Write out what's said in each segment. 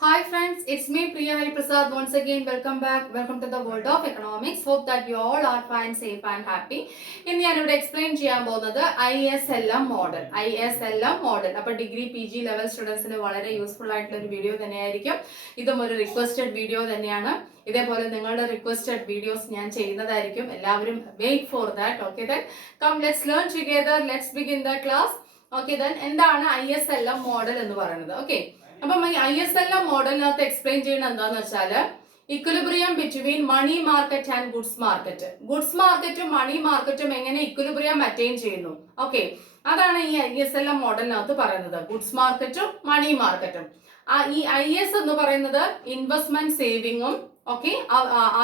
Hi friends, it's me Priya Hari Prasad once again. Welcome back. Welcome to the world of economics. Hope that you all are fine, safe and happy. ഇന്ന് ഞാനിവിടെ explain ചെയ്യാൻ പോകുന്നത് ISLM model. ISLM model. അപ്പോൾ degree PG level സ്റ്റുഡൻസിന് വളരെ useful ആയിട്ടുള്ള ഒരു video തന്നെയായിരിക്കും. ഇതും ഒരു റിക്വസ്റ്റഡ് വീഡിയോ തന്നെയാണ്. ഇതേപോലെ നിങ്ങളുടെ റിക്വസ്റ്റഡ് വീഡിയോസ് ഞാൻ ചെയ്യുന്നതായിരിക്കും. എല്ലാവരും wait for that. Okay then come let's learn together. Let's begin the class. Okay then എന്താണ് ISLM മോഡൽ എന്ന് പറയുന്നത്? ഓക്കെ, അപ്പം ഈ ISLM മോഡലിനകത്ത് എക്സ്പ്ലെയിൻ ചെയ്യുന്നത് എന്താന്ന് വെച്ചാൽ equilibrium between money market and goods market. Goods മാർക്കറ്റും മണി മാർക്കറ്റും എങ്ങനെ ഇക്വിലിബ്രിയം അറ്റൈൻ ചെയ്യുന്നു. ഓക്കെ, അതാണ് ഈ ISLM മോഡലിനകത്ത് പറയുന്നത്. ഗുഡ്സ് മാർക്കറ്റും മണി മാർക്കറ്റും. ഈ IS എന്ന് പറയുന്നത് ഇൻവെസ്റ്റ്മെന്റ് സേവിങ്ങും. ഓക്കെ,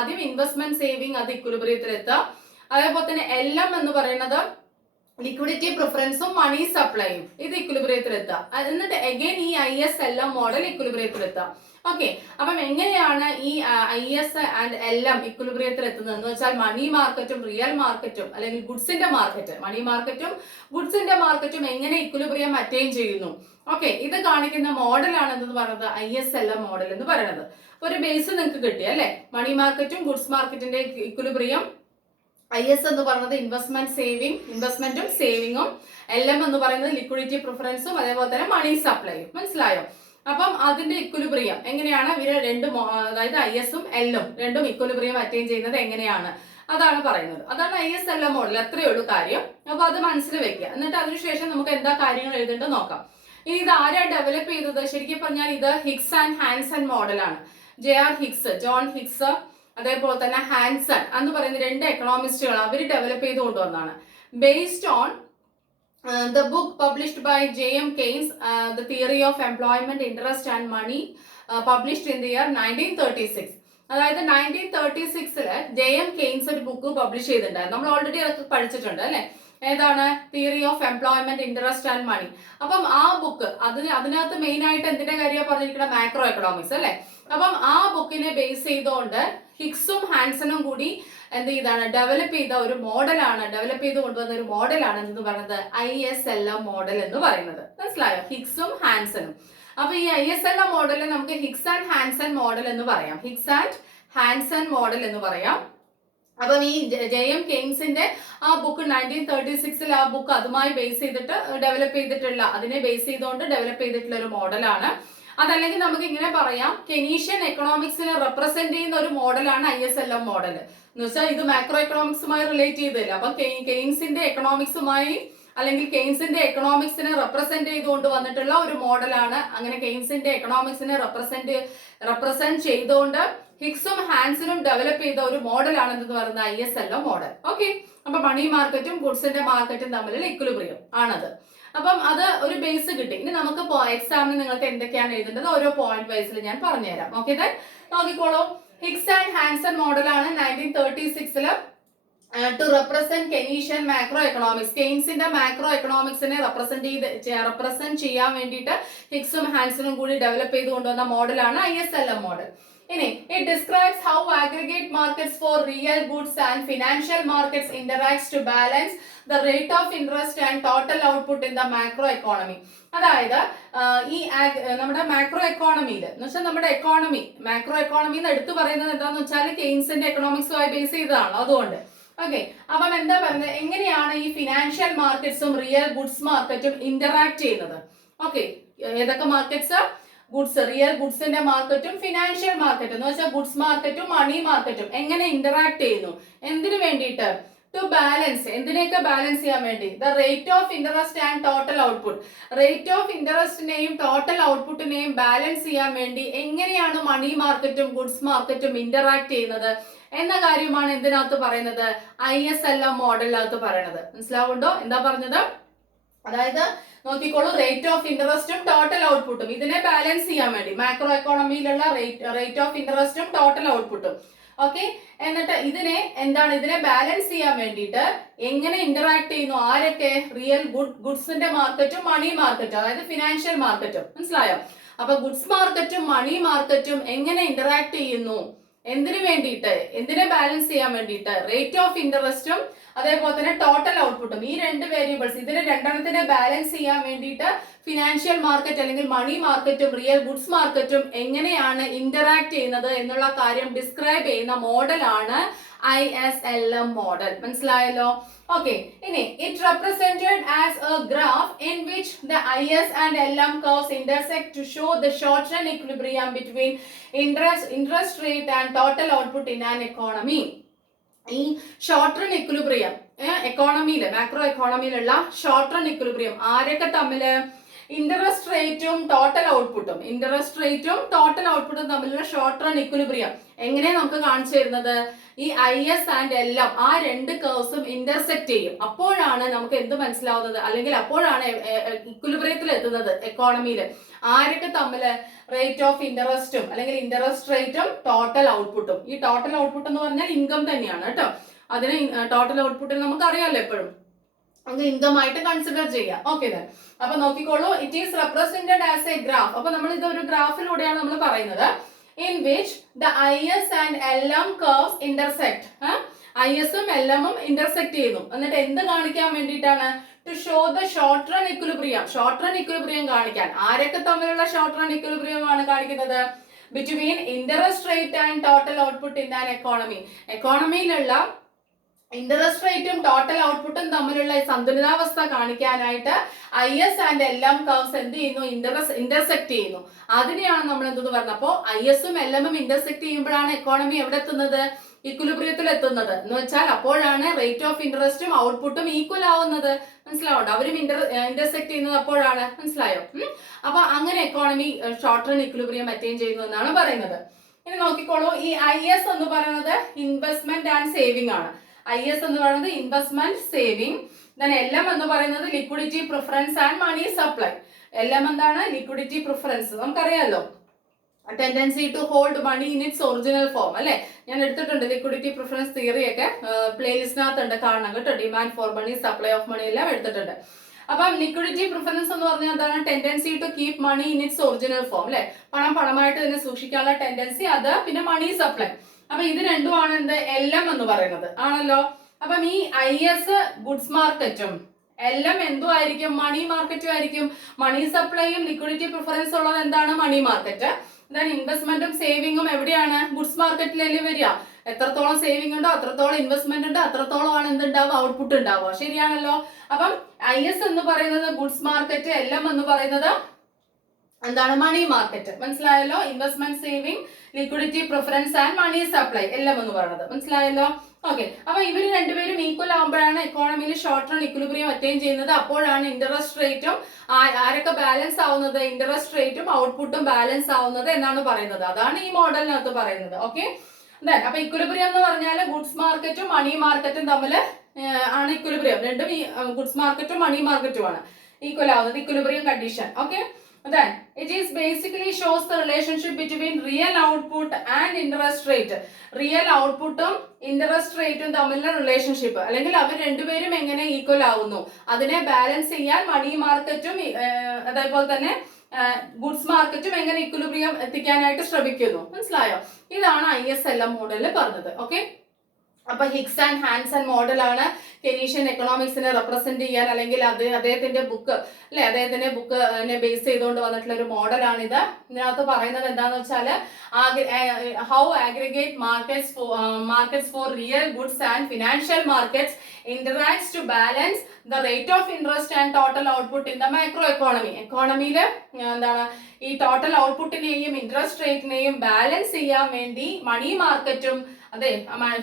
ആദ്യം ഇൻവെസ്റ്റ്മെന്റ് സേവിങ് അത് ഇക്വിലിബ്രിയത്തിലെത്തുക. അതേപോലെ തന്നെ LM എന്ന് പറയുന്നത് ലിക്വിഡിറ്റി പ്രിഫറൻസും മണി സപ്ലൈയും ഇത് ഇക്വിലിബ്രിയത്തിലെത്തുക. എന്നിട്ട് അഗൈൻ ഈ ISLM മോഡൽ ഇക്വിലിബ്രിയത്തിലെത്തുക. ഓക്കെ, അപ്പം എങ്ങനെയാണ് ഈ IS ആൻഡ് LM ഇക്വിലിബ്രിയത്തിൽ എത്തുന്നത് എന്ന് വെച്ചാൽ മണി മാർക്കറ്റും റിയൽ മാർക്കറ്റും അല്ലെങ്കിൽ ഗുഡ്സിന്റെ മാർക്കറ്റ്, മണി മാർക്കറ്റും ഗുഡ്സിന്റെ മാർക്കറ്റും എങ്ങനെ ഇക്വിലിബ്രിയം അറ്റൈൻ ചെയ്യുന്നു. ഓക്കെ, ഇത് കാണിക്കുന്ന മോഡലാണ് എന്ന് പറയുന്നത് ISLM മോഡൽ എന്ന് പറയുന്നത്. ഒരു ബേസ് നിങ്ങൾക്ക് കിട്ടി അല്ലെ? മണി മാർക്കറ്റും ഗുഡ്സ് മാർക്കറ്റിന്റെ ഇക്വിലിബ്രിയം. IS എന്ന് പറയുന്നത് ഇൻവെസ്റ്റ്മെന്റും സേവിങ്ങും. LM എന്ന് പറയുന്നത് ലിക്വിഡിറ്റി പ്രിഫറൻസും അതേപോലെ തന്നെ മണി സപ്ലൈയും. മനസ്സിലായോ? അപ്പം അതിന്റെ ഇക്വിലിബ്രിയം എങ്ങനെയാണ് ഇവര് രണ്ടും, അതായത് IS-ഉം L-ഉം രണ്ടും ഇക്വിലിബ്രിയം അറ്റൈൻ ചെയ്യുന്നത് എങ്ങനെയാണ് അതാണ് പറയുന്നത്. അതാണ് ISLM മോഡൽ. അത്രയേ ഉള്ളൂ കാര്യം. അപ്പൊ അത് മനസ്സിൽ വെക്കുക. എന്നിട്ട് അതിനുശേഷം നമുക്ക് എന്താ കാര്യങ്ങൾ എഴുതേണ്ടത് നോക്കാം. ഇനി ഇത് ആരാ ഡെവലപ്പ് ചെയ്തത്? ശരിക്കും പറഞ്ഞാൽ ഇത് ഹിഗ്സ് ആൻഡ് ഹാൻസൺ മോഡലാണ്. JR ഹിഗ്സ്, ജോൺ ഹിഗ്സ്, അതേപോലെ തന്നെ ഹാൻസൺ എന്ന് പറയുന്ന രണ്ട് എക്കണോമിസ്റ്റുകൾ അവർ ഡെവലപ്പ് ചെയ്ത് കൊണ്ടുവന്നാണ്. Based on the book published by JM Keynes, the theory of employment, interest and money, published in the year 1936. അതായത് 1936 JM കെയ്ൻസ് ഒരു ബുക്ക് പബ്ലിഷ് ചെയ്തിട്ടുണ്ടായിരുന്നു. നമ്മൾ ഓൾറെഡി അതൊക്കെ പഠിച്ചിട്ടുണ്ട് അല്ലെ? ഏതാണ്? Theory of employment, interest and money. അപ്പം ആ ബുക്ക് അതിനകത്ത് മെയിൻ ആയിട്ട് എന്തിന്റെ കാര്യമാണ് പറഞ്ഞിരിക്കുന്നത്? മാക്രോ എക്കണോമിക്സ് അല്ലെ? അപ്പം ആ ബുക്കിനെ ബേസ് ചെയ്തുകൊണ്ട് ഹിഗ്സും ഹാൻസണും കൂടി എന്ത് ചെയ്താണ് ഡെവലപ്പ് ചെയ്ത ഒരു മോഡലാണ്, ഡെവലപ്പ് ചെയ്ത് കൊണ്ടുവന്ന ഒരു മോഡലാണ് എന്ന് പറയുന്നത് ISLM മോഡൽ എന്ന് പറയുന്നത്. മനസ്സിലായോ? ഹിഗ്സും ഹാൻസണും. അപ്പൊ ഈ ISLM മോഡലിൽ നമുക്ക് ഹിഗ്സ് ആൻഡ് ഹാൻസൺ മോഡൽ എന്ന് പറയാം. ഹിഗ്സ് ആൻഡ് ഹാൻസൺ മോഡൽ എന്ന് പറയാം. അപ്പം ഈ JM കെയ്ൻസിന്റെ ആ ബുക്ക് 1936 ആ ബുക്ക് അതുമായി ബേസ് ചെയ്തിട്ട് ഡെവലപ്പ് ചെയ്തിട്ടുള്ള, അതിനെ ബേസ് ചെയ്തുകൊണ്ട് ഡെവലപ്പ് ചെയ്തിട്ടുള്ള ഒരു മോഡലാണ്. അതല്ലെങ്കിൽ നമുക്ക് ഇങ്ങനെ പറയാം, കെനീഷ്യൻ എക്കണോമിക്സിനെ റെപ്രസെന്റ് ചെയ്യുന്ന ഒരു മോഡലാണ് ISLM മോഡൽ. എന്ന് വെച്ചാൽ ഇത് മാക്രോ എക്കണോമിക്സുമായി റിലേറ്റ് ചെയ്തില്ല. അപ്പൊ കെയ്ൻസിന്റെ എക്കണോമിക്സുമായി അല്ലെങ്കിൽ കെയ്ൻസിന്റെ എക്കണോമിക്സിനെ റെപ്രസെന്റ് ചെയ്തുകൊണ്ട് വന്നിട്ടുള്ള ഒരു മോഡലാണ്. അങ്ങനെ കെയ്ൻസിന്റെ എക്കണോമിക്സിനെ റെപ്രസെന്റ് ചെയ്തുകൊണ്ട് ഹിഗ്സും ഹാൻസണും ഡെവലപ്പ് ചെയ്ത ഒരു മോഡലാണ് എന്ന് പറയുന്നത് ISLM മോഡൽ. ഓക്കെ, അപ്പൊ മണി മാർക്കറ്റും ഗുഡ്സിന്റെ മാർക്കറ്റും തമ്മിലുള്ള ഇക്വിലിബ്രിയം ആണത്. അപ്പം അത് ഒരു ബേസ് കിട്ടി. ഇനി നമുക്ക് എക്സാമിന് നിങ്ങൾക്ക് എന്തൊക്കെയാണ് എഴുതേണ്ടത് ഓരോ പോയിന്റ് വൈസിൽ ഞാൻ പറഞ്ഞുതരാം. ഓക്കെ, ദെൻ നോക്കിക്കോളൂ. ഹിഗ്സ് ആൻഡ് ഹാൻസൺ മോഡലാണ് 1936 to represent Keynesian macro economics. കെയ്ൻസിന്റെ മാക്രോ എക്കണോമിക്സിനെ റെപ്രസെന്റ് ചെയ്യാൻ വേണ്ടിയിട്ട് ഹിഗ്സും ഹാൻസണും കൂടി ഡെവലപ്പ് ചെയ്ത് കൊണ്ടുവന്ന മോഡലാണ് ISLM മോഡൽ. ഇനി it describes how aggregate markets for real goods and financial markets interacts to balance the rate of interest and total output in the macro economy. അതായത് ഈ നമ്മുടെ മാക്രോ എക്കോണമിയിൽ എന്ന് വെച്ചാൽ നമ്മുടെ മാക്രോ എക്കോണമി എന്ന് എടുത്തു പറയുന്നത് എന്താന്ന് വെച്ചാൽ കെയ്ൻസിന്റെ എക്കണോമിക്സുമായി ബേസ് ചെയ്തതാണ്. അതുകൊണ്ട് ഓക്കെ, അപ്പം എന്താ പറയുന്നത്, എങ്ങനെയാണ് ഈ ഫിനാൻഷ്യൽ മാർക്കറ്റ്സും റിയൽ ഗുഡ്സ് മാർക്കറ്റും ഇന്ററാക്ട് ചെയ്യുന്നത്. ഓക്കെ, ഏതൊക്കെ മാർക്കറ്റ്സ്? ഗുഡ്സ്, റിയൽ ഗുഡ്സിന്റെ മാർക്കറ്റും ഫിനാൻഷ്യൽ മാർക്കറ്റും എന്ന് വെച്ചാൽ ഗുഡ്സ് മാർക്കറ്റും മണി മാർക്കറ്റും എങ്ങനെ ഇന്ററാക്ട് ചെയ്യുന്നു. എന്തിനു വേണ്ടിയിട്ട്? To balance. എന്തിനെയൊക്കെ ബാലൻസ് ചെയ്യാൻ വേണ്ടി? The rate of interest and total output. Rate of ഇൻട്രസ്റ്റിനെയും ടോട്ടൽ ഔട്ട്പുട്ടിനെയും ബാലൻസ് ചെയ്യാൻ വേണ്ടി എങ്ങനെയാണ് മണി മാർക്കറ്റും ഗുഡ്സ് മാർക്കറ്റും ഇന്ററാക്ട് ചെയ്യുന്നത് എന്ന കാര്യമാണ് എന്തിനകത്ത് പറയുന്നത്? ISLM മോഡലിനകത്ത് പറയുന്നത്. മനസ്സിലാവുണ്ടോ എന്താ പറഞ്ഞത്? അതായത് നോക്കിക്കോളൂ, റേറ്റ് ഓഫ് ഇൻട്രസ്റ്റും ടോട്ടൽ ഔട്ട്പുട്ടും ഇതിനെ ബാലൻസ് ചെയ്യാൻ വേണ്ടി മാക്രോ എക്കോണമിയിലുള്ള റേറ്റ് ഓഫ് ഇൻട്രസ്റ്റും ടോട്ടൽ ഔട്ട്പുട്ടും. ഓക്കെ, എന്നിട്ട് ഇതിനെ ബാലൻസ് ചെയ്യാൻ വേണ്ടിയിട്ട് എങ്ങനെ ഇന്ററാക്ട് ചെയ്യുന്നു? ആരൊക്കെ? റിയൽ ഗുഡ്സിന്റെ മാർക്കറ്റും മണി മാർക്കറ്റും, അതായത് ഫിനാൻഷ്യൽ മാർക്കറ്റും. മനസ്സിലായോ? അപ്പൊ ഗുഡ്സ് മാർക്കറ്റും മണി മാർക്കറ്റും എങ്ങനെ ഇന്ററാക്ട് ചെയ്യുന്നു? എന്തിനു വേണ്ടിയിട്ട്? എന്തിനെ ബാലൻസ് ചെയ്യാൻ വേണ്ടിയിട്ട്? റേറ്റ് ഓഫ് ഇൻട്രസ്റ്റും അതേപോലെ തന്നെ ടോട്ടൽ ഔട്ട്പുട്ടും. ഈ രണ്ട് വേരിയബിൾസ് ഇതിനെ രണ്ടെണ്ണത്തിനെ ബാലൻസ് ചെയ്യാൻ വേണ്ടിയിട്ട് ഫിനാൻഷ്യൽ മാർക്കറ്റ് അല്ലെങ്കിൽ മണി മാർക്കറ്റും റിയൽ ഗുഡ്സ് മാർക്കറ്റും എങ്ങനെയാണ് ഇന്ററാക്ട് ചെയ്യുന്നത് എന്നുള്ള കാര്യം ഡിസ്ക്രൈബ് ചെയ്യുന്ന മോഡലാണ് ISLM മോഡൽ. മനസ്സിലായല്ലോ? Okay, it represented as a graph in which the IS and LM curves intersect to show the short-run equilibrium between interest rate and total output in an economy. ഈ short run equilibrium എക്കോണമിയില് macro എക്കോണമിയിലുള്ള short run equilibrium ആരൊക്കെ തമ്മില്? Interest റേറ്റും total ഔട്ട്പുട്ടും തമ്മിലുള്ള short run equilibrium എങ്ങനെ നമുക്ക് കാണിച്ചു തരുന്നത്? ഈ IS ആൻഡ് LM ആ രണ്ട് കർവ്സും ഇന്റർസെക്ട് ചെയ്യും. അപ്പോഴാണ് നമുക്ക് എന്ത് മനസ്സിലാവുന്നത്, അല്ലെങ്കിൽ അപ്പോഴാണ് ഇക്വിലിബ്രിയത്തിൽ എത്തുന്നത് എക്കോണമിയിൽ. ആരൊക്കെ തമ്മില്? റേറ്റ് ഓഫ് ഇൻട്രസ്റ്റും അല്ലെങ്കിൽ ഇൻട്രസ്റ്റ് റേറ്റും ടോട്ടൽ ഔട്ട്പുട്ടും. ഈ ടോട്ടൽ ഔട്ട്പുട്ട് എന്ന് പറഞ്ഞാൽ ഇൻകം തന്നെയാണ് കേട്ടോ. അതിന് ടോട്ടൽ ഔട്ട്പുട്ടിന് നമുക്ക് അറിയാമല്ലോ, എപ്പോഴും നമുക്ക് ഇൻകം ആയിട്ട് കൺസിഡർ ചെയ്യാം. ഓക്കെ, അപ്പൊ നോക്കിക്കോളൂ, it is represented as A graph. അപ്പൊ നമ്മൾ ഇത് ഒരു ഗ്രാഫിലൂടെയാണ് നമ്മൾ പറയുന്നത്. In which the IS and LM curves intersect. IS ഉം LM ഉം ഇന്റർസെക്ട് ചെയ്യുന്നു. എന്നിട്ട് എന്ത് കാണിക്കാൻ വേണ്ടിയിട്ടാണ്? To show the short run equilibrium. Short run equilibrium കാണിക്കാൻ. ആരൊക്കെ തമ്മിലുള്ള ഷോർട്ട് റൺ ഇക്വിലിബ്രിയം ആണ് കാണിക്കുന്നത്? Between interest rate and total output in an economy. എക്കോണമിയിലുള്ള ഇൻട്രസ്റ്റ് റേറ്റും ടോട്ടൽ ഔട്ട്പുട്ടും തമ്മിലുള്ള സന്തുലിതാവസ്ഥ കാണിക്കാനായിട്ട് IS ആൻഡ് LM കർവ്സ് എന്ത് ചെയ്യുന്നു? ഇന്റർസെക്ട് ചെയ്യുന്നു. അതിനെയാണ് നമ്മൾ എന്തെന്ന് പറഞ്ഞത്. അപ്പോൾ IS ഉം LM ഉം ഇന്റർസെക്ട് ചെയ്യുമ്പോഴാണ് എക്കോണമി എവിടെ എത്തുന്നത്? ഇക്വിലിബ്രിയത്തിൽ എത്തുന്നത്. എന്ന് വെച്ചാൽ അപ്പോഴാണ് റേറ്റ് ഓഫ് ഇൻട്രസ്റ്റും ഔട്ട്പുട്ടും ഈക്വൽ ആവുന്നത്. മനസ്സിലാവുണ്ടോ? അവരും ഇന്റർസെക്ട് ചെയ്യുന്നത് അപ്പോഴാണ്. മനസ്സിലായോ? അപ്പൊ അങ്ങനെ economy short run equilibrium attain ചെയ്യുന്നു എന്നാണ് പറയുന്നത്. ഇനി നോക്കിക്കോളൂ, ഈ IS എന്ന് പറയുന്നത് ഇൻവെസ്റ്റ്മെന്റ് ആൻഡ് സേവിംഗ് ആണ്. IS എന്ന് പറയുന്നത് ഇൻവെസ്റ്റ്മെന്റ് സേവിംഗ്. LM എന്ന് പറയുന്നത് liquidity preference and money supply. LM എന്താണ്? Liquidity preference. നമുക്കറിയാലോ, tendency to hold money in its original form. അല്ലെ, ഞാൻ എടുത്തിട്ടുണ്ട് ലിക്വിഡിറ്റി പ്രിഫറൻസ് തിയറി ഒക്കെ പ്ലേലിസ്റ്റിനകത്തുണ്ട്, കാണണം കേട്ടോ. Demand for money, supply of money എല്ലാം എടുത്തിട്ടുണ്ട്. അപ്പം ലിക്വിഡിറ്റി പ്രിഫറൻസ് എന്ന് പറഞ്ഞാൽ എന്താണ്? Tendency to keep money in its original form. അല്ലെ, പണമായിട്ട് തന്നെ സൂക്ഷിക്കാനുള്ള ടെൻഡൻസി അത്. പിന്നെ മണി സപ്ലൈ. അപ്പൊ ഇത് രണ്ടുമാണ് എന്ത്? LM എന്ന് പറയുന്നത് ആണല്ലോ. അപ്പം ഈ IS ഗുഡ്സ് മാർക്കറ്റും LM എന്തും ആയിരിക്കും? മണി മാർക്കറ്റും ആയിരിക്കും. മണി സപ്ലൈയും ലിക്വിഡിറ്റി പ്രിഫറൻസ് ഉള്ളത് എന്താണ്? Money market. ഇൻവെസ്റ്റ്മെന്റും സേവിങ്ങും എവിടെയാണ്? ഗുഡ്സ് മാർക്കറ്റിലല്ലേ വരിക. എത്രത്തോളം സേവിംഗ് ഉണ്ടോ അത്രത്തോളം ഇൻവെസ്റ്റ്മെന്റ് ഉണ്ട്, അത്രത്തോളമാണ് എന്തുണ്ടാവുക? ഔട്ട്പുട്ട് ഉണ്ടാവുക. ശരിയാണല്ലോ. അപ്പം IS എന്ന് പറയുന്നത് ഗുഡ്സ് മാർക്കറ്റ്, LM എന്ന് പറയുന്നത് എന്താണ്? Money market. മനസ്സിലായല്ലോ? Investment saving, liquidity preference and money supply, LM എന്ന് പറയുന്നത്. മനസ്സിലായല്ലോ? ഓക്കെ, അപ്പൊ ഇവര് രണ്ടുപേരും ഈക്വൽ ആകുമ്പോഴാണ് എക്കോണമിയിൽ ഷോർട്ട് റൺ ഇക്വിലിബ്രിയം അറ്റൈൻ ചെയ്യുന്നത്. അപ്പോഴാണ് ഇൻട്രസ്റ്റ് റേറ്റും ആരൊക്കെ ബാലൻസ് ആവുന്നത്? ഇൻട്രസ്റ്റ് റേറ്റും ഔട്ട്പുട്ടും ബാലൻസ് ആവുന്നത് എന്നാണ് പറയുന്നത്. അതാണ് ഈ മോഡലിനകത്ത് പറയുന്നത്. ഓക്കെ, അപ്പൊ ഇക്വിലിബ്രിയം എന്ന് പറഞ്ഞാൽ ഗുഡ്സ് മാർക്കറ്റും മണി മാർക്കറ്റും തമ്മിൽ ആണ് ഇക്വിലിബ്രിയം. രണ്ടും ഈ ഗുഡ്സ് മാർക്കറ്റും മണി മാർക്കറ്റും ആണ് ഈക്വൽ ആവുന്നത്, equilibrium condition. Okay, then it is basically shows the relationship between real output and interest rate. Real ഔട്ട്പുട്ടും ഇൻട്രസ്റ്റ് റേറ്റും തമ്മിലുള്ള റിലേഷൻഷിപ്പ്, അല്ലെങ്കിൽ അവർ രണ്ടുപേരും എങ്ങനെ ഈക്വൽ ആവുന്നു അതിനെ ബാലൻസ് ചെയ്യാൻ മണി മാർക്കറ്റും അതേപോലെ തന്നെ ഗുഡ്സ് മാർക്കറ്റും എങ്ങനെ ഇക്വിലിബ്രിയം എത്തിക്കാനായിട്ട് ശ്രമിക്കുന്നു. മനസ്സിലായോ? ഇതാണ് ISLM മോഡലിൽ പറഞ്ഞത്. ഓക്കെ, അപ്പൊ ഹിഗ്സ് ആൻഡ് ഹാൻസൺ മോഡലാണ് കെനീഷ്യൻ എക്കണോമിക്സിനെ റെപ്രസെന്റ് ചെയ്യാൻ, അല്ലെങ്കിൽ അദ്ദേഹത്തിന്റെ ബുക്ക് അല്ലെ, അദ്ദേഹത്തിന്റെ ബുക്കിനെ ബേസ് ചെയ്തുകൊണ്ട് വന്നിട്ടുള്ള ഒരു മോഡലാണിത്. ഇതിനകത്ത് പറയുന്നത് എന്താണെന്ന് വെച്ചാൽ how aggregate markets for real goods and financial markets interacts to balance the rate of interest and total output in the micro economy. എക്കോണമിയിൽ എന്താണ് ഈ ടോട്ടൽ ഔട്ട്പുട്ടിനെയും ഇൻട്രസ്റ്റ് റേറ്റിനെയും ബാലൻസ് ചെയ്യാൻ വേണ്ടി മണി മാർക്കറ്റും അതെ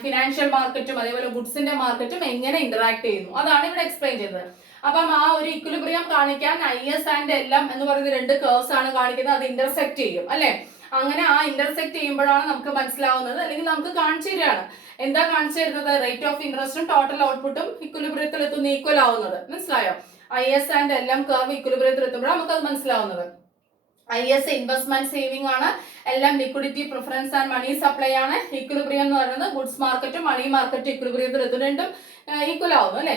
ഫിനാൻഷ്യൽ മാർക്കറ്റും അതേപോലെ ഗുഡ്സിന്റെ മാർക്കറ്റും എങ്ങനെ ഇന്ററാക്ട് ചെയ്യുന്നു അതാണ് ഇവിടെ എക്സ്പ്ലെയിൻ ചെയ്തത്. അപ്പം ആ ഒരു ഇക്വിലിബ്രിയം കാണിക്കാൻ IS ആൻഡ് LM എന്ന് പറയുന്ന രണ്ട് കർവ്സ് ആണ് കാണിക്കുന്നത്. അത് ഇന്റർസെക്ട് ചെയ്യും അല്ലെ. അങ്ങനെ ആ ഇന്റർസെക്ട് ചെയ്യുമ്പോഴാണ് നമുക്ക് മനസ്സിലാവുന്നത്, അല്ലെങ്കിൽ നമുക്ക് കാണിച്ചു തരികയാണ്. എന്താ കാണിച്ചു തരുന്നത്? റേറ്റ് ഓഫ് ഇൻട്രസ്റ്റും ടോട്ടൽ ഔട്ട്പുട്ടും ഇക്വിലിബ്രിയത്തിൽ എത്തുന്ന ഈക്വൽ ആവുന്നത്. മനസ്സിലായോ? IS ആൻഡ് LM കർവ് ഇക്വിലിബ്രിയത്തിൽ എത്തുമ്പോഴാണ് നമുക്ക് അത് മനസ്സിലാവുന്നത്. IS ഇൻവെസ്റ്റ്മെന്റ് സേവിംഗ് ആണ്, LM liquidity preference and money supply ആണ്. ഇക്വിലിബ്രിയം എന്ന് പറയുന്നത് ഗുഡ്സ് മാർക്കറ്റും മണി മാർക്കറ്റും ഇക്വിലിബ്രിയത്തിൽ എത്തും, രണ്ടും ഈക്വൽ ആവുന്നു അല്ലെ.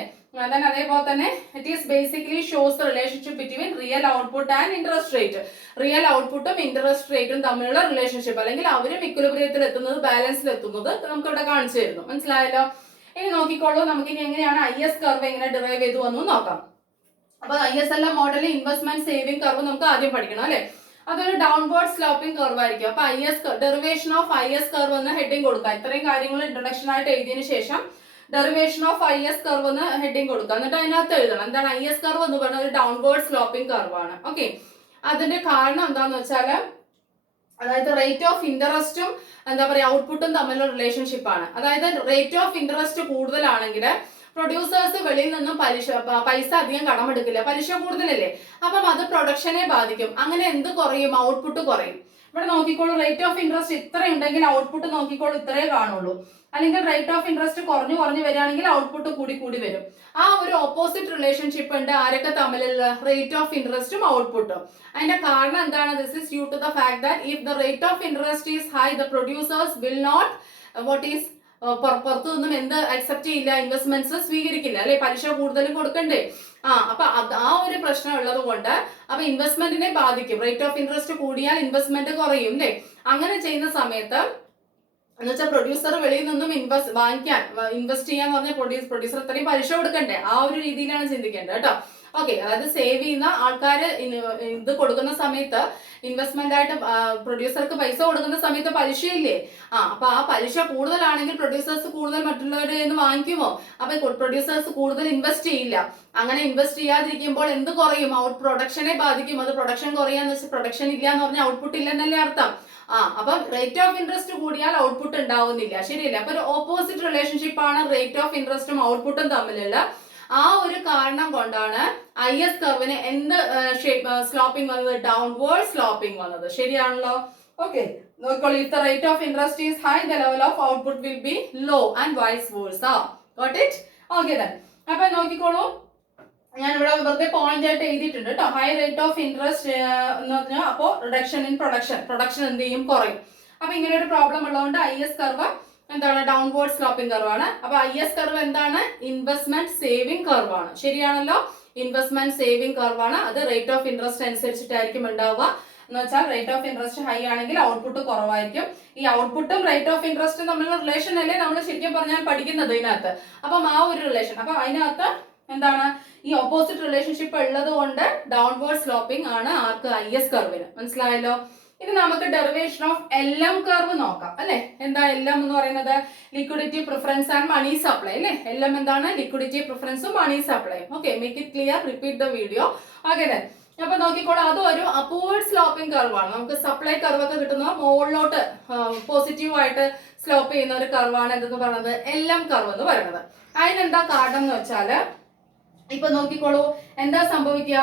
അതേപോലെ തന്നെ it is basically shows the relationship between real output and interest rate. Real ഔട്ട്പുട്ടും ഇൻട്രസ്റ്റ് റേറ്റും തമ്മിലുള്ള റിലേഷൻഷിപ്പ്, അല്ലെങ്കിൽ അവരും ഇക്വിലിബ്രിയത്തിൽ എത്തുന്നത്, ബാലൻസിൽ എത്തുന്നത് നമുക്ക് ഇവിടെ കാണിച്ചു തരുന്നു. മനസ്സിലായല്ലോ? ഇനി നോക്കിക്കോളൂ, നമുക്ക് ഇനി എങ്ങനെയാണ് IS കർവ് എങ്ങനെ ഡിറൈവ് ചെയ്തു വന്നു നോക്കാം. അപ്പൊ ISLM മോഡലിൽ ഇൻവെസ്റ്റ്മെന്റ് സേവിംഗ് കർവ് നമുക്ക് ആദ്യം പഠിക്കണം അല്ലെ. അതൊരു ഡൗൺവേർഡ് സ്ലോപ്പിംഗ് കർവ് ആയിരിക്കും. അപ്പൊ ഡെറിവേഷൻ ഓഫ് IS കർവ് എന്ന് ഹെഡിങ് കൊടുക്കുക. ഇത്രയും കാര്യങ്ങൾ ഇൻട്രൊഡക്ഷൻ ആയിട്ട് എഴുതിയതിനു ശേഷം ഡെറിവേഷൻ ഓഫ് IS കർവ് എന്ന് ഹെഡിങ് കൊടുക്കുക. എന്നിട്ട് അതിനകത്ത് എഴുതണം എന്താണ് IS കർവ് എന്ന് പറഞ്ഞാൽ ഒരു ഡൗൺവേർഡ് സ്ലോപ്പിംഗ് കർവ് ആണ്. ഓക്കെ, അതിന്റെ കാരണം എന്താന്ന് വെച്ചാല് അതായത് റേറ്റ് ഓഫ് ഇൻട്രസ്റ്റും എന്താ പറയുക ഔട്ട്പുട്ടും തമ്മിലുള്ള റിലേഷൻഷിപ്പ് ആണ്. അതായത് റേറ്റ് ഓഫ് ഇൻട്രസ്റ്റ് കൂടുതലാണെങ്കിൽ പ്രൊഡ്യൂസേഴ്സ് വെളിയിൽ നിന്നും പൈസ അധികം കടമെടുക്കില്ല, പലിശ കൂടുതലല്ലേ, അപ്പം അത് പ്രൊഡക്ഷനെ ബാധിക്കും. അങ്ങനെ എന്ത് കുറയും? ഔട്ട്പുട്ട് കുറയും. ഇവിടെ നോക്കിക്കോളൂ, റേറ്റ് ഓഫ് ഇൻട്രസ്റ്റ് ഇത്ര ഉണ്ടെങ്കിൽ ഔട്ട്പുട്ട് നോക്കിക്കോളൂ ഇത്രേ കാണുള്ളൂ. അല്ലെങ്കിൽ റേറ്റ് ഓഫ് ഇൻട്രസ്റ്റ് കുറഞ്ഞു വരികയാണെങ്കിൽ ഔട്ട്പുട്ട് കൂടി വരും. ആ ഒരു ഓപ്പോസിറ്റ് റിലേഷൻഷിപ്പ് ഉണ്ട് ആരൊക്കെ തമ്മിലുള്ള റേറ്റ് ഓഫ് ഇൻട്രസ്റ്റും ഔട്ട്പുട്ടും. അതിന്റെ കാരണം എന്താണ്? This is due to the fact that if the rate of interest is high the producers will not പുറത്തു നിന്നും എന്ത് അക്സെപ്റ്റ് ചെയ്യില്ല, ഇൻവെസ്റ്റ്മെന്റ്സ് സ്വീകരിക്കില്ല അല്ലെ, പലിശ കൂടുതലും കൊടുക്കണ്ടേ. അപ്പൊ ആ ഒരു പ്രശ്നം ഉള്ളത് കൊണ്ട് അപ്പൊ ഇൻവെസ്റ്റ്മെന്റിനെ ബാധിക്കും. റേറ്റ് ഓഫ് ഇൻട്രസ്റ്റ് കൂടിയാൽ ഇൻവെസ്റ്റ്മെന്റ് കുറയും അല്ലേ. അങ്ങനെ ചെയ്യുന്ന സമയത്ത് എന്ന് വെച്ചാൽ പ്രൊഡ്യൂസർ വെളിയിൽ നിന്നും ഇൻവെസ്റ്റ് ചെയ്യാന്ന് പറഞ്ഞാൽ പ്രൊഡ്യൂസർ അത്രയും പലിശ കൊടുക്കണ്ടേ, ആ ഒരു രീതിയിലാണ് ചിന്തിക്കേണ്ടത് കേട്ടോ. ഓക്കെ, അതായത് സേവ് ചെയ്യുന്ന ആൾക്കാര് ഇത് കൊടുക്കുന്ന സമയത്ത് ഇൻവെസ്റ്റ്മെന്റ് ആയിട്ട് പ്രൊഡ്യൂസർക്ക് പൈസ കൊടുക്കുന്ന സമയത്ത് പലിശയില്ലേ. അപ്പൊ ആ പലിശ കൂടുതലാണെങ്കിൽ പ്രൊഡ്യൂസേഴ്സ് കൂടുതൽ മറ്റുള്ളവരുടെ നിന്ന് വാങ്ങിക്കുമോ? അപ്പൊ പ്രൊഡ്യൂസേഴ്സ് കൂടുതൽ ഇൻവെസ്റ്റ് ചെയ്യില്ല. അങ്ങനെ ഇൻവെസ്റ്റ് ചെയ്യാതിരിക്കുമ്പോൾ എന്ത് കുറയും? പ്രൊഡക്ഷനെ ബാധിക്കും. അത് പ്രൊഡക്ഷൻ കുറയാന്ന് വെച്ചാൽ പ്രൊഡക്ഷൻ ഇല്ല എന്ന് പറഞ്ഞാൽ ഔട്ട്പുട്ട് ഇല്ലെന്നല്ലേ അർത്ഥം. അപ്പം റേറ്റ് ഓഫ് ഇൻട്രസ്റ്റ് കൂടിയാൽ ഔട്ട്പുട്ട് ഉണ്ടാവുന്നില്ല, ശരിയല്ല. അപ്പൊ ഒരു ഓപ്പോസിറ്റ് റിലേഷൻഷിപ്പ് ആണ് റേറ്റ് ഓഫ് ഇൻട്രസ്റ്റും ഔട്ട്പുട്ടും തമ്മിലുള്ള. ആ ഒരു കാരണം കൊണ്ടാണ് IS കർവിന് എന്ത് സ്ലോപ്പിംഗ് വന്നത്? ഡൗൺവേർഡ് സ്ലോപ്പിംഗ് വന്നത്. ശരിയാണല്ലോ. ഓക്കെ, നോക്കിക്കോളൂ. If the rate of interest is high the level of output will be low and vice versa. Got it? Okay then. അപ്പൊ നോക്കിക്കോളൂ, ഞാൻ ഇവിടെ വെറുതെ പോയിന്റ് ആയിട്ട് എഴുതിയിട്ടുണ്ട് കേട്ടോ. ഹൈ റേറ്റ് ഓഫ് ഇൻട്രസ്റ്റ് എന്ന് പറഞ്ഞാൽ അപ്പോൾ റിഡക്ഷൻ ഇൻ പ്രൊഡക്ഷൻ എന്ത് ചെയ്യും? കുറയും. അപ്പൊ ഇങ്ങനെ ഒരു പ്രോബ്ലം ഉള്ളതുകൊണ്ട് IS കർവ് എന്താണ്? ഡൗൺവേർഡ് സ്ലോപ്പിംഗ് കർവ് ആണ്. അപ്പൊ IS കർവ് എന്താണ്? ഇൻവെസ്റ്റ്മെന്റ് സേവിംഗ് കർവ് ആണ്. ശരിയാണല്ലോ, ഇൻവെസ്റ്റ്മെന്റ് സേവിംഗ് കർവ് ആണ്. അത് റേറ്റ് ഓഫ് ഇൻട്രസ്റ്റ് അനുസരിച്ചിട്ടായിരിക്കും ഉണ്ടാവുക. എന്ന് വെച്ചാൽ റേറ്റ് ഓഫ് ഇൻട്രസ്റ്റ് ഹൈ ആണെങ്കിൽ ഔട്ട്പുട്ട് കുറവായിരിക്കും. ഈ ഔട്ട്പുട്ടും റേറ്റ് ഓഫ് ഇൻട്രസ്റ്റും തമ്മിലുള്ള റിലേഷൻ അല്ലേ നമ്മൾ ശരിക്കും പറഞ്ഞാൽ പഠിക്കുന്നത് ഇതിനകത്ത്. അപ്പം ആ ഒരു റിലേഷൻ, അപ്പൊ അതിനകത്ത് എന്താണ് ഈ ഓപ്പോസിറ്റ് റിലേഷൻഷിപ്പ് ഉള്ളത് കൊണ്ട് ഡൗൺവേർഡ് സ്ലോപ്പിംഗ് ആണ് ആർക്ക്? IS കർവിന്. മനസ്സിലായല്ലോ. ഇനി നമുക്ക് ഡെറിവേഷൻ ഓഫ് LM കർവ് നോക്കാം അല്ലെ. എന്താ LM എന്ന് പറയുന്നത്? Liquidity preference and money supply അല്ലെ. LM എന്താണ്? ലിക്വിഡിറ്റി പ്രിഫറൻസും മണി സപ്ലൈയും. Okay, make it clear, repeat the video. Okay then. അപ്പൊ നോക്കിക്കോളൂ, അതും ഒരു അപ്വേർഡ് സ്ലോപ്പിംഗ് കർവാണ്. നമുക്ക് സപ്ലൈ കർവ് ഒക്കെ കിട്ടുന്ന മുകളിലോട്ട് പോസിറ്റീവ് ആയിട്ട് സ്ലോപ്പ് ചെയ്യുന്ന ഒരു കർവാണ് എന്തെന്ന് പറയുന്നത്? LM കർവ് എന്ന് പറയുന്നത്. അതിനെന്താ കാരണം എന്ന് വെച്ചാല് ഇപ്പൊ നോക്കിക്കോളൂ, എന്താ സംഭവിക്കുക?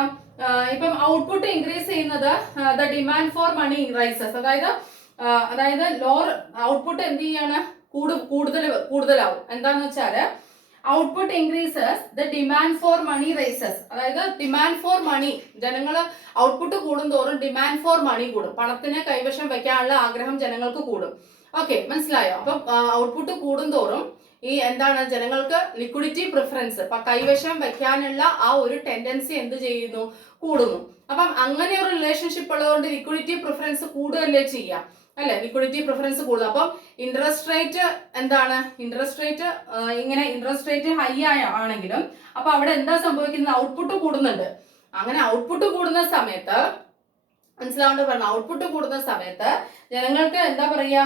ഇപ്പം ഔട്ട്പുട്ട് ഇൻക്രീസ് ചെയ്യുന്നത് the demand for money rises. അതായത് ലോർ ഔട്ട്പുട്ട് എന്ത് ചെയ്യാണ്? കൂടുതലാവും. എന്താന്ന് വെച്ചാല് output increases the demand for money rises. അതായത് ഡിമാൻഡ് ഫോർ മണി, ജനങ്ങള് ഔട്ട്പുട്ട് കൂടുന്തോറും ഡിമാൻഡ് ഫോർ മണി കൂടും. പണത്തിനെ കൈവശം വെക്കാനുള്ള ആഗ്രഹം ജനങ്ങൾക്ക് കൂടും. ഓക്കെ, മനസ്സിലായോ? അപ്പം ഔട്ട്പുട്ട് കൂടുന്തോറും ഈ എന്താണ് ജനങ്ങൾക്ക് ലിക്വിഡിറ്റി പ്രിഫറൻസ് കൈവശം വെക്കാനുള്ള ആ ഒരു ടെൻഡൻസി എന്ത് ചെയ്യുന്നു? കൂടുന്നു. അപ്പം അങ്ങനെ ഒരു റിലേഷൻഷിപ്പ് ഉള്ളതുകൊണ്ട് ലിക്വിഡിറ്റി പ്രിഫറൻസ് കൂടുകയല്ലേ ചെയ്യാം അല്ലെ. ലിക്വിഡിറ്റി പ്രിഫറൻസ് കൂടുന്നു. അപ്പം ഇൻട്രസ്റ്റ് റേറ്റ് എന്താണ്? ഇൻട്രസ്റ്റ് റേറ്റ് ഹൈ ആണെങ്കിലും അപ്പൊ അവിടെ എന്താ സംഭവിക്കുന്നത്? ഔട്ട്പുട്ട് കൂടുന്നുണ്ട്. അങ്ങനെ ഔട്ട്പുട്ട് കൂടുന്ന സമയത്ത് മനസ്സിലാവേണ്ട പറഞ്ഞു, ഔട്ട്പുട്ട് കൂടുന്ന സമയത്ത് ജനങ്ങൾക്ക് എന്താ പറയാ?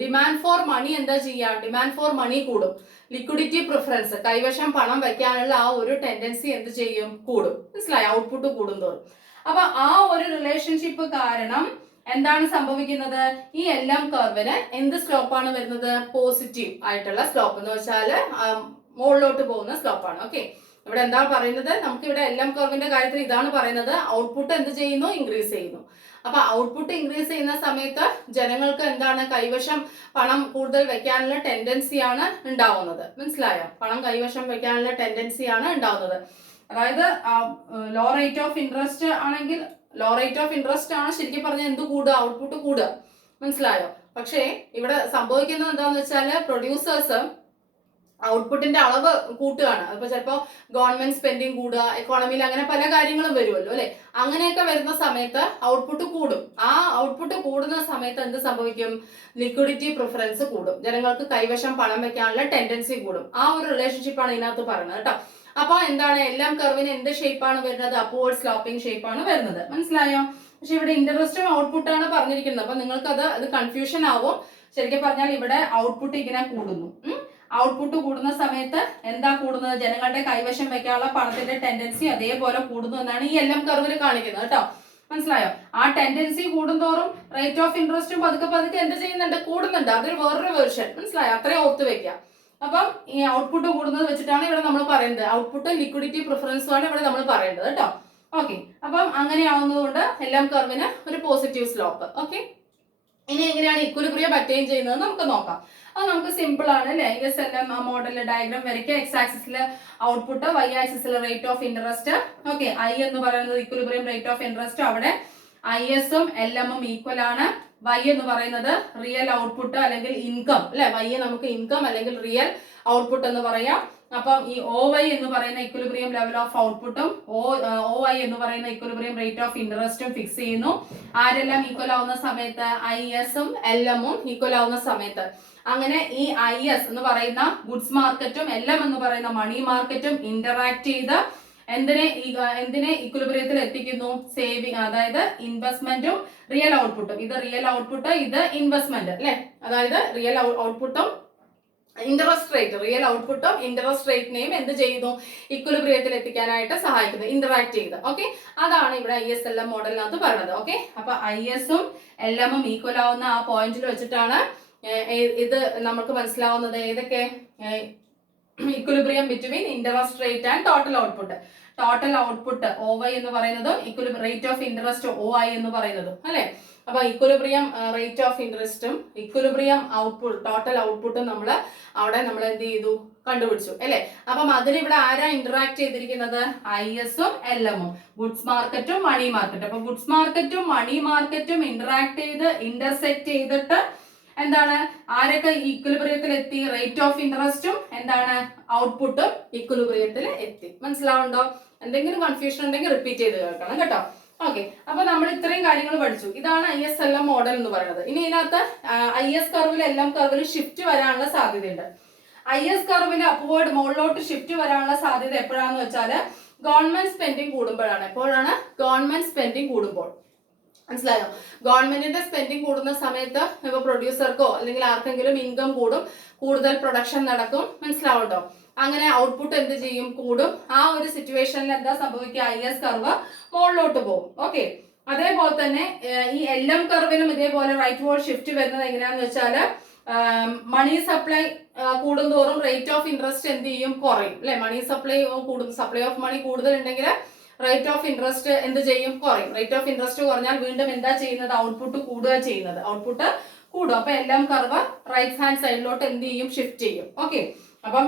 ഡിമാൻഡ് ഫോർ മണി എന്താ ചെയ്യുക? ഡിമാൻഡ് ഫോർ മണി കൂടും. ലിക്വിഡിറ്റി പ്രിഫറൻസ് കൈവശം പണം വെക്കാനുള്ള ആ ഒരു ടെൻഡൻസി എന്ത് ചെയ്യും? കൂടും. മനസ്സിലായി? ഔട്ട്പുട്ട് കൂടുന്തോറും. അപ്പൊ ആ ഒരു റിലേഷൻഷിപ്പ് കാരണം എന്താണ് സംഭവിക്കുന്നത്? ഈ LM കർവിന് എന്ത് സ്ലോപ്പാണ് വരുന്നത്? പോസിറ്റീവ് ആയിട്ടുള്ള സ്ലോപ്പ് എന്ന് വെച്ചാല് മുകളിലോട്ട് പോകുന്ന സ്ലോപ്പാണ്. ഓക്കെ, ഇവിടെ എന്താ പറയുന്നത്? നമുക്ക് ഇവിടെ LM കർവിന്റെ കാര്യത്തിൽ ഇതാണ് പറയുന്നത്. ഔട്ട്പുട്ട് എന്ത് ചെയ്യുന്നു? ഇൻക്രീസ് ചെയ്യുന്നു. അപ്പൊ ഔട്ട്പുട്ട് ഇൻക്രീസ് ചെയ്യുന്ന സമയത്ത് ജനങ്ങൾക്ക് എന്താണ്? കൈവശം പണം കൂടുതൽ വെക്കാനുള്ള ടെൻഡൻസിയാണ് ഉണ്ടാവുന്നത്. മനസ്സിലായോ? പണം കൈവശം വെക്കാനുള്ള ടെൻഡൻസിയാണ് ഉണ്ടാവുന്നത്. അതായത് ലോ റേറ്റ് ഓഫ് ഇൻട്രസ്റ്റ് ആണെങ്കിൽ ലോ റേറ്റ് ഓഫ് ഇൻട്രസ്റ്റ് ആണ് ശരിക്കും പറഞ്ഞാൽ എന്ത് കൂടുക? ഔട്ട്പുട്ട് കൂടുക. മനസ്സിലായോ? പക്ഷേ ഇവിടെ സംഭവിക്കുന്നത് എന്താന്ന് വെച്ചാല് പ്രൊഡ്യൂസേഴ്സ് ഔട്ട്പുട്ടിന്റെ അളവ് കൂട്ടുകയാണ്. അപ്പൊ ചിലപ്പോ ഗവൺമെന്റ് സ്പെൻഡിങ് കൂടുക, എക്കോണമിയിൽ അങ്ങനെ പല കാര്യങ്ങളും വരുമല്ലോ അല്ലെ. അങ്ങനെയൊക്കെ വരുന്ന സമയത്ത് ഔട്ട്പുട്ട് കൂടും. ആ ഔട്ട്പുട്ട് കൂടുന്ന സമയത്ത് എന്ത് സംഭവിക്കും? ലിക്വിഡിറ്റി പ്രിഫറൻസ് കൂടും. ജനങ്ങൾക്ക് കൈവശം പണം വെക്കാനുള്ള ടെൻഡൻസി കൂടും. ആ ഒരു റിലേഷൻഷിപ്പാണ് ഇതിനകത്ത് പറയുന്നത് കേട്ടോ. അപ്പൊ എന്താണ് എല്ലാം കർവിന് എന്ത് ഷേപ്പാണ് വരുന്നത്? അപ്വേർഡ് സ്ലോപ്പിംഗ് ഷേപ്പാണ് വരുന്നത്. മനസ്സിലായോ? പക്ഷെ ഇവിടെ ഇന്ററസ്റ്റും ഔട്ട്പുട്ടാണ് പറഞ്ഞിരിക്കുന്നത്. അപ്പൊ നിങ്ങൾക്ക് അത് കൺഫ്യൂഷൻ ആവും. ശരിക്കും പറഞ്ഞാൽ ഇവിടെ ഔട്ട്പുട്ട് ഇങ്ങനെ കൂടുന്നു. ഔട്ട്പുട്ട് കൂടുന്ന സമയത്ത് എന്താ കൂടുന്നത്? ജനങ്ങളുടെ കൈവശം വെക്കാനുള്ള പണത്തിന്റെ ടെൻഡൻസി അതേപോലെ കൂടുന്നു എന്നാണ് ഈ എല്ലാം കർവിൽ കാണിക്കുന്നത് കേട്ടോ. മനസ്സിലായോ? ആ ടെൻഡൻസി കൂടുന്തോറും റേറ്റ് ഓഫ് ഇൻട്രസ്റ്റും പതുക്കെ പതുക്കെ എന്ത് ചെയ്യുന്നുണ്ട്? കൂടുന്നുണ്ട്. അതൊരു വേറൊരു വേർഷൻ. മനസ്സിലായോ? അത്രയും ഓർത്ത് വെക്കുക. അപ്പം ഈ ഔട്ട്പുട്ട് കൂടുന്നത് വെച്ചിട്ടാണ് ഇവിടെ നമ്മൾ പറയുന്നത്. ഔട്ട്പുട്ട് ലിക്വിഡിറ്റി പ്രിഫറൻസും ആണ് ഇവിടെ നമ്മൾ പറയുന്നത് കേട്ടോ. ഓക്കെ, അപ്പം അങ്ങനെ ആവുന്നതുകൊണ്ട് എല്ലാം കർവിന് ഒരു പോസിറ്റീവ് സ്ലോപ്പ്. ഓക്കെ, ഇനി എങ്ങനെയാണ് ഇക്വിലിബ്രിയം അറ്റൈൻ ചെയ്യുന്നത് നമുക്ക് നോക്കാം. അത് നമുക്ക് സിമ്പിൾ ആണ് അല്ലെ. ISLM മോഡൽ ഡയഗ്രാം വരയ്ക്കുക. എക്സ് ആക്സിസിൽ ഔട്ട്പുട്ട്, വൈ ആക്സിസിൽ rate of interest. Okay, I എന്ന് പറയുന്നത് ഇക്വിലിബ്രിയം റേറ്റ് ഓഫ് ഇൻട്രസ്റ്റ്. അവിടെ IS-ഉം LM-ഉം ഈക്വൽ ആണ്. വൈ എന്ന് പറയുന്നത് റിയൽ ഔട്ട്പുട്ട് അല്ലെങ്കിൽ ഇൻകം അല്ലെ. വൈ നമുക്ക് ഇൻകം അല്ലെങ്കിൽ റിയൽ ഔട്ട്പുട്ട് എന്ന് പറയാം. അപ്പം ഈ OY എന്ന് പറയുന്ന ഇക്വിലിബ്രിയം ലെവൽ ഓഫ് ഔട്ട്പുട്ടും OI എന്ന് പറയുന്ന ഇക്വിലിബ്രിയം റേറ്റ് ഓഫ് ഇൻട്രസ്റ്റും ഫിക്സ് ചെയ്യുന്നു. ആരെല്ലാം ഈക്വൽ ആവുന്ന സമയത്ത്? IS-ഉം LM-ഉം ഈക്വൽ ആവുന്ന സമയത്ത്. അങ്ങനെ ഈ IS എന്ന് പറയുന്ന ഗുഡ്സ് മാർക്കറ്റും LM എന്ന് പറയുന്ന മണി മാർക്കറ്റും ഇന്ററാക്ട് ചെയ്ത് എന്തിനെ ഇക്വിലിബ്രിയത്തിൽ എത്തിക്കുന്നു? സേവിങ്, അതായത് ഇൻവെസ്റ്റ്മെന്റും റിയൽ ഔട്ട്പുട്ടും. ഇത് റിയൽ ഔട്ട്പുട്ട്, ഇത് ഇൻവെസ്റ്റ്മെന്റ് അല്ലെ. അതായത് റിയൽ ഔട്ട്പുട്ടും ഇൻട്രസ്റ്റ് റേറ്റ്, റിയൽ ഔട്ട്പുട്ടും ഇൻട്രസ്റ്റ് റേറ്റിനെയും എന്ത് ചെയ്യുന്നു? ഇക്വിലിബ്രിയത്തിൽ എത്തിക്കാനായിട്ട് സഹായിക്കുന്നു, ഇന്ററാക്ട് ചെയ്ത്. ഓക്കെ, അതാണ് ഇവിടെ ISLM മോഡലിനകത്ത് പറയുന്നത്. ഓക്കെ, അപ്പൊ IS-ഉം LM-ഉം ഈക്വൽ ആവുന്ന ആ പോയിന്റിൽ വെച്ചിട്ടാണ് ഇത് നമുക്ക് മനസ്സിലാവുന്നത്. ഏതൊക്കെ? Equilibrium between interest rate and total output. Total output OY എന്ന് പറയുന്നതും റേറ്റ് ഓഫ് ഇൻട്രസ്റ്റ് OI എന്ന് പറയുന്നതും അല്ലെ. അപ്പൊ ഇക്വിലിബ്രിയം റേറ്റ് ഓഫ് ഇൻട്രസ്റ്റും ഇക്വിലിബ്രിയം ഔട്ട്പുട്ട്, ടോട്ടൽ ഔട്ട്പുട്ടും നമ്മൾ എന്ത് ചെയ്തു? കണ്ടുപിടിച്ചു അല്ലെ. അപ്പം അതിനിവിടെ ആരാ ഇന്ററാക്ട് ചെയ്തിരിക്കുന്നത്? IS-ഉം LM-ഉം, ഗുഡ്സ് മാർക്കറ്റും മണി മാർക്കറ്റും. അപ്പൊ ഗുഡ്സ് മാർക്കറ്റും മണി മാർക്കറ്റും ഇന്ററാക്ട് ചെയ്ത് ഇന്റർസെക്ട് ചെയ്തിട്ട് എന്താണ്? ആരൊക്കെ ഇക്വിലിബ്രിയത്തിൽ എത്തി? റേറ്റ് ഓഫ് ഇൻട്രസ്റ്റും ഔട്ട്പുട്ടും ഇക്വിലിബ്രിയത്തിൽ എത്തി. മനസ്സിലാവുണ്ടോ? എന്തെങ്കിലും കൺഫ്യൂഷൻ ഉണ്ടെങ്കിൽ റിപ്പീറ്റ് ചെയ്ത് കേൾക്കണം കേട്ടോ. ഓക്കെ, അപ്പൊ നമ്മൾ ഇത്രയും കാര്യങ്ങൾ പഠിച്ചു. ഇതാണ് ISLM മോഡൽ എന്ന് പറയുന്നത്. ഇനി ഇതിനകത്ത് IS കർവിൽ LM കർവിൽ ഷിഫ്റ്റ് വരാനുള്ള സാധ്യതയുണ്ട്. IS കർവിൽ അപ്വേർഡ് മുകളിലോട്ട് ഷിഫ്റ്റ് വരാനുള്ള സാധ്യത എപ്പോഴാന്ന് വെച്ചാൽ ഗവൺമെന്റ് സ്പെൻഡിങ് കൂടുമ്പോഴാണ്. എപ്പോഴാണ്? ഗവൺമെന്റ് സ്പെൻഡിങ് കൂടുമ്പോൾ. മനസ്സിലായോ? ഗവൺമെന്റിന്റെ സ്പെൻഡിങ് കൂടുന്ന സമയത്ത് ഇപ്പൊ പ്രൊഡ്യൂസർക്കോ അല്ലെങ്കിൽ ആർക്കെങ്കിലും ഇൻകം കൂടും, കൂടുതൽ പ്രൊഡക്ഷൻ നടക്കും. മനസ്സിലാവുണ്ടോ? അങ്ങനെ ഔട്ട്പുട്ട് എന്ത് ചെയ്യും? കൂടും. ആ ഒരു സിറ്റുവേഷനിൽ എന്താ സംഭവിക്കുക? IS കർവ് മുകളിലോട്ട് പോകും. ഓക്കെ, അതേപോലെ തന്നെ ഈ LM കർവിനും ഇതേപോലെ റൈറ്റ് വേർഡ് ഷിഫ്റ്റ് വരുന്നത് എങ്ങനെയാന്ന് വെച്ചാല് മണി സപ്ലൈ കൂടുന്തോറും റേറ്റ് ഓഫ് ഇൻട്രസ്റ്റ് എന്ത് ചെയ്യും? കുറയും അല്ലെ. Money supply supply of money കൂടുതൽ ഉണ്ടെങ്കിൽ റേറ്റ് ഓഫ് ഇൻട്രസ്റ്റ് എന്ത് ചെയ്യും? കുറയും. റേറ്റ് ഓഫ് ഇൻട്രസ്റ്റ് കുറഞ്ഞാൽ വീണ്ടും എന്താ ചെയ്യുന്നത്? ഔട്ട്പുട്ട് കൂടുക ചെയ്യുന്നത്. ഔട്ട്പുട്ട് കൂടും. അപ്പൊ എല്ലാം കർവ് റൈറ്റ് ഹാൻഡ് സൈഡിലോട്ട് എന്ത് ചെയ്യും? ഷിഫ്റ്റ് ചെയ്യും. ഓക്കെ, അപ്പം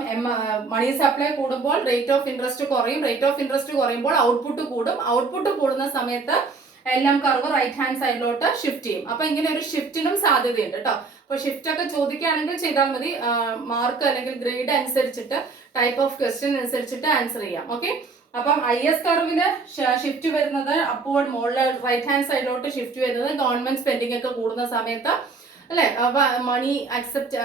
മണി സപ്ലൈ കൂടുമ്പോൾ റേറ്റ് ഓഫ് ഇൻട്രസ്റ്റ് കുറയും. റേറ്റ് ഓഫ് ഇൻട്രസ്റ്റ് കുറയുമ്പോൾ ഔട്ട്പുട്ട് കൂടും. ഔട്ട്പുട്ട് കൂടുന്ന സമയത്ത് എല്ലാം കർവ് റൈറ്റ് ഹാൻഡ് സൈഡിലോട്ട് ഷിഫ്റ്റ് ചെയ്യും. അപ്പൊ ഇങ്ങനെ ഒരു ഷിഫ്റ്റിനും സാധ്യതയുണ്ട് കേട്ടോ. അപ്പൊ ഷിഫ്റ്റ് ഒക്കെ ചോദിക്കുകയാണെങ്കിൽ ചെയ്താൽ മതി. മാർക്ക് അല്ലെങ്കിൽ ഗ്രേഡ് അനുസരിച്ചിട്ട്, ടൈപ്പ് ഓഫ് ക്വസ്റ്റ്യൻ അനുസരിച്ചിട്ട് ആൻസർ ചെയ്യാം. ഓക്കെ, അപ്പം IS കർവില് ഷിഫ്റ്റ് വരുന്നത് അപ്വേർഡ്, മുകളിൽ റൈറ്റ് ഹാൻഡ് സൈഡിലോട്ട് ഷിഫ്റ്റ് വരുന്നത് ഗവൺമെന്റ് സ്പെൻഡിങ് ഒക്കെ കൂടുന്ന സമയത്ത് അല്ലെ. അപ്പൊ മണി അക്സെപ്റ്റ്,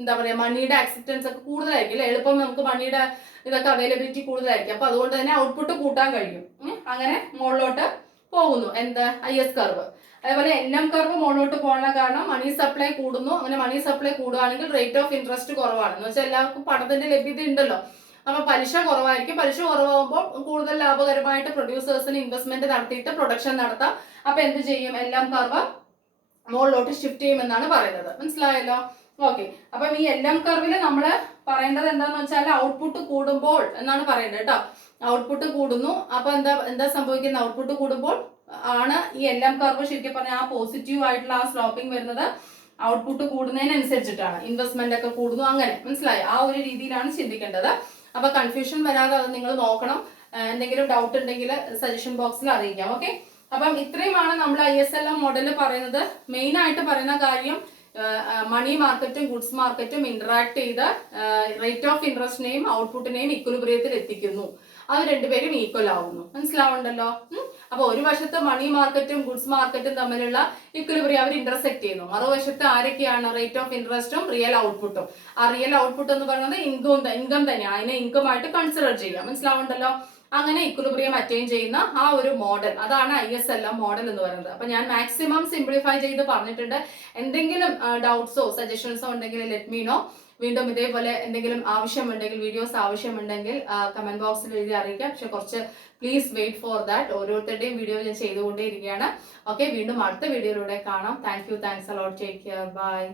എന്താ പറയാ, മണിയുടെ അക്സെപ്റ്റൻസ് ഒക്കെ കൂടുതലായിരിക്കും അല്ലെ. എളുപ്പം നമുക്ക് മണിയുടെ ഇതൊക്കെ അവൈലബിലിറ്റി കൂടുതലായിരിക്കും. അപ്പൊ അതുകൊണ്ട് തന്നെ ഔട്ട്പുട്ട് കൂട്ടാൻ കഴിയും. അങ്ങനെ മുകളിലോട്ട് പോകുന്നു എന്ത്? IS curve. അതേപോലെ LM കർവ് മുകളിലോട്ട് പോകാനുള്ള കാരണം മണി സപ്ലൈ കൂടുന്നു. അങ്ങനെ മണി സപ്ലൈ കൂടുകയാണെങ്കിൽ റേറ്റ് ഓഫ് ഇൻട്രസ്റ്റ് കുറവാണ്. എന്ന് വെച്ചാൽ എല്ലാവർക്കും പണത്തിന്റെ ലഭ്യത ഉണ്ടല്ലോ. അപ്പൊ പലിശ കുറവായിരിക്കും. പലിശ കുറവാകുമ്പോൾ കൂടുതൽ ലാഭകരമായിട്ട് പ്രൊഡ്യൂസേഴ്സിന് ഇൻവെസ്റ്റ്മെന്റ് നടത്തിയിട്ട് പ്രൊഡക്ഷൻ നടത്താം. അപ്പൊ എന്ത് ചെയ്യും? എല്ലാം കർവ് മുകളിലോട്ട് ഷിഫ്റ്റ് ചെയ്യുമെന്നാണ് പറയുന്നത്. മനസ്സിലായല്ലോ? ഓക്കെ, അപ്പം ഈ എല്ലാം കർവില് നമ്മൾ പറയേണ്ടത് എന്താന്ന് വെച്ചാൽ ഔട്ട്പുട്ട് കൂടുമ്പോൾ എന്നാണ് പറയുന്നത് കേട്ടോ. ഔട്ട്പുട്ട് കൂടുന്നു. അപ്പൊ എന്താ സംഭവിക്കുന്നത്? ഔട്ട്പുട്ട് കൂടുമ്പോൾ ആണ് ഈ എല്ലാം കർവ് ശരിക്കും പറഞ്ഞാൽ ആ പോസിറ്റീവ് ആയിട്ടുള്ള ആ സ്ലോപ്പിംഗ് വരുന്നത്. ഔട്ട്പുട്ട് കൂടുന്നതിനനുസരിച്ചിട്ടാണ്. ഇൻവെസ്റ്റ്മെന്റ് ഒക്കെ കൂടുന്നു. അങ്ങനെ മനസ്സിലായോ? ആ ഒരു രീതിയിലാണ് ചിന്തിക്കേണ്ടത്. അപ്പൊ കൺഫ്യൂഷൻ വരാതെ അത് നിങ്ങൾ നോക്കണം. എന്തെങ്കിലും ഡൗട്ട് ഉണ്ടെങ്കിൽ സജഷൻ ബോക്സിൽ അറിയിക്കാം. ഓക്കെ, അപ്പം ഇത്രയുമാണ് നമ്മൾ ISLM മോഡലിൽ പറയുന്നത്. മെയിൻ ആയിട്ട് പറയുന്ന കാര്യം മണി മാർക്കറ്റും ഗുഡ്സ് മാർക്കറ്റും ഇന്ററാക്ട് ചെയ്ത് റേറ്റ് ഓഫ് ഇൻട്രസ്റ്റിനെയും ഔട്ട്പുട്ടിനെയും ഇക്വിലിബ്രിയത്തിൽ എത്തിക്കുന്നു. അവർ രണ്ടുപേരും ഈക്വൽ ആവുന്നു. മനസ്സിലാവുണ്ടല്ലോ. അപ്പൊ ഒരു വശത്ത് മണി മാർക്കറ്റും ഗുഡ്സ് മാർക്കറ്റും തമ്മിലുള്ള ഇക്വിലിബ്രിയം അവർ ഇന്റർസെക്ട് ചെയ്യുന്നു. മറുവശത്ത് ആരൊക്കെയാണ്? റേറ്റ് ഓഫ് ഇൻട്രസ്റ്റും റിയൽ ഔട്ട്പുട്ടും. ആ റിയൽ ഔട്ട്പുട്ട് എന്ന് പറയുന്നത് ഇൻകം തന്നെയാണ്. അതിനെ ഇൻകം ആയിട്ട് കൺസിഡർ ചെയ്യാം. മനസ്സിലാവുണ്ടല്ലോ. അങ്ങനെ ഇക്വിലിബ്രിയം അറ്റൈൻ ചെയ്യുന്ന ആ ഒരു മോഡൽ, അതാണ് ISLM മോഡൽ എന്ന് പറയുന്നത്. അപ്പൊ ഞാൻ മാക്സിമം സിംപ്ലിഫൈ ചെയ്ത് പറഞ്ഞിട്ടുണ്ട്. എന്തെങ്കിലും ഡൗട്ട്സോ സജഷൻസോ ഉണ്ടെങ്കിൽ ലെറ്റ് മീ നോ. വീണ്ടും ഇതേപോലെ എന്തെങ്കിലും ആവശ്യമുണ്ടെങ്കിൽ, വീഡിയോസ് ആവശ്യമുണ്ടെങ്കിൽ കമന്റ് ബോക്സിൽ എഴുതി അറിയിക്കാം. പക്ഷെ കുറച്ച് പ്ലീസ് വെയിറ്റ് ഫോർ ദാറ്റ്. ഓരോരുത്തരുടെയും വീഡിയോ ഞാൻ ചെയ്തുകൊണ്ടേ ഇരിക്കുകയാണ്. ഓക്കെ, വീണ്ടും അടുത്ത വീഡിയോയിലൂടെ കാണാം. Thank you, thanks a lot, take care, by.